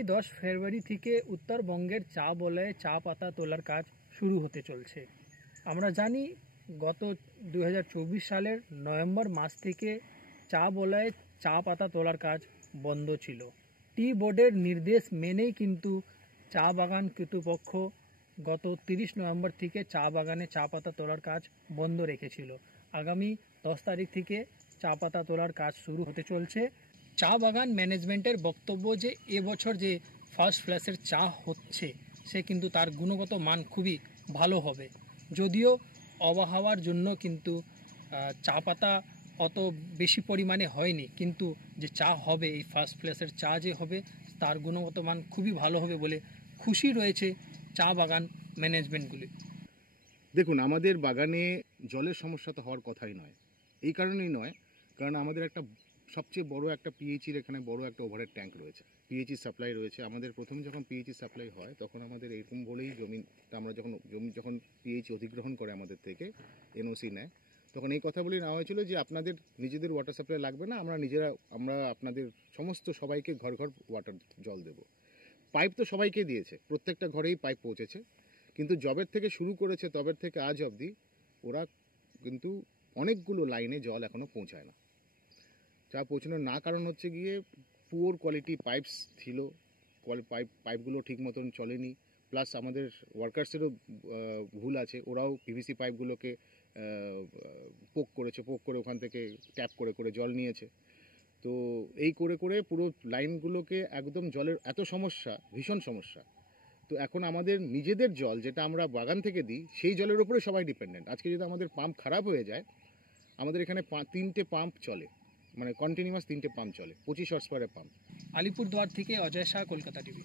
আগামী 10 ফেব্রুয়ারি থেকে উত্তরবঙ্গের চা বলয়ে চা পাতা তোলার কাজ শুরু হতে চলছে। আমরা জানি গত 2024 সালের নভেম্বর মাস থেকে চা বলয়ে চা পাতা তোলার কাজ বন্ধ ছিল। টি বোর্ডের নির্দেশ মেনেই কিন্তু চা বাগান কর্তৃপক্ষ গত 30 নভেম্বর থেকে চা বাগানে চা পাতা তোলার কাজ বন্ধ রেখেছিল। আগামী 10 তারিখ থেকে চা পাতা তোলার কাজ শুরু হতে চলছে। চা বাগান ম্যানেজমেন্টের বক্তব্য যে এবছর যে ফার্স্ট ফ্ল্যাশের চা হচ্ছে সে কিন্তু তার গুণগত মান খুবই ভালো হবে। যদিও আবহাওয়ার জন্য কিন্তু চা পাতা অত বেশি পরিমাণে হয়নি, কিন্তু যে চা হবে এই ফার্স্ট ফ্ল্যাশের চা যে হবে তার গুণগত মান খুবই ভালো হবে বলে খুশি রয়েছে চা বাগান ম্যানেজমেন্টগুলি। দেখুন, আমাদের বাগানে জলের সমস্যা তো হওয়ার কথাই নয়। এই কারণেই নয়, কারণ আমাদের একটা সবচেয়ে বড় একটা পিএইচির এখানে বড় একটা ওভারহেড ট্যাঙ্ক রয়েছে, পিএইচি সাপ্লাই রয়েছে। আমাদের প্রথমে যখন পিএইচি সাপ্লাই হয় তখন আমাদের এরকম বলেই জমিটা আমরা যখন পিএইচি অধিগ্রহণ করে আমাদের থেকে এনওসি নেয়, তখন এই কথা বলেই নেওয়া হয়েছিল যে আপনাদের নিজেদের ওয়াটার সাপ্লাই লাগবে না, আমরা আপনাদের সমস্ত সবাইকে ঘর ঘর ওয়াটার জল দেব। পাইপ তো সবাইকে দিয়েছে, প্রত্যেকটা ঘরেই পাইপ পৌঁছেছে, কিন্তু জবের থেকে শুরু করেছে তবের থেকে আজ অবধি ওরা কিন্তু অনেকগুলো লাইনে জল এখনও পৌঁছায় না। যা পৌঁছানোর না কারণ হচ্ছে গিয়ে পুয়ার কোয়ালিটি পাইপস ছিল, পাইপগুলো ঠিক মতন চলেনি, প্লাস আমাদের ওয়ার্কার্সেরও ভুল আছে। ওরাও পিভিসি পাইপগুলোকে পোক করে ওখান থেকে ট্যাপ করে জল নিয়েছে। তো এই করে পুরো লাইনগুলোকে একদম জলের এত সমস্যা, ভীষণ সমস্যা। তো এখন আমাদের নিজেদের জল যেটা আমরা বাগান থেকে দিই সেই জলের উপরে সবাই ডিপেন্ডেন্ট। আজকে যদি আমাদের পাম্প খারাপ হয়ে যায়, আমাদের এখানে 3টে পাম্প চলে, মানে কন্টিনিউয়াস 3টে পাম্প চলে, 25 হর্স পাওয়ারের পাম্প। আলিপুরদুয়ার থেকে অজয় শাহ, কলকাতা টিভি।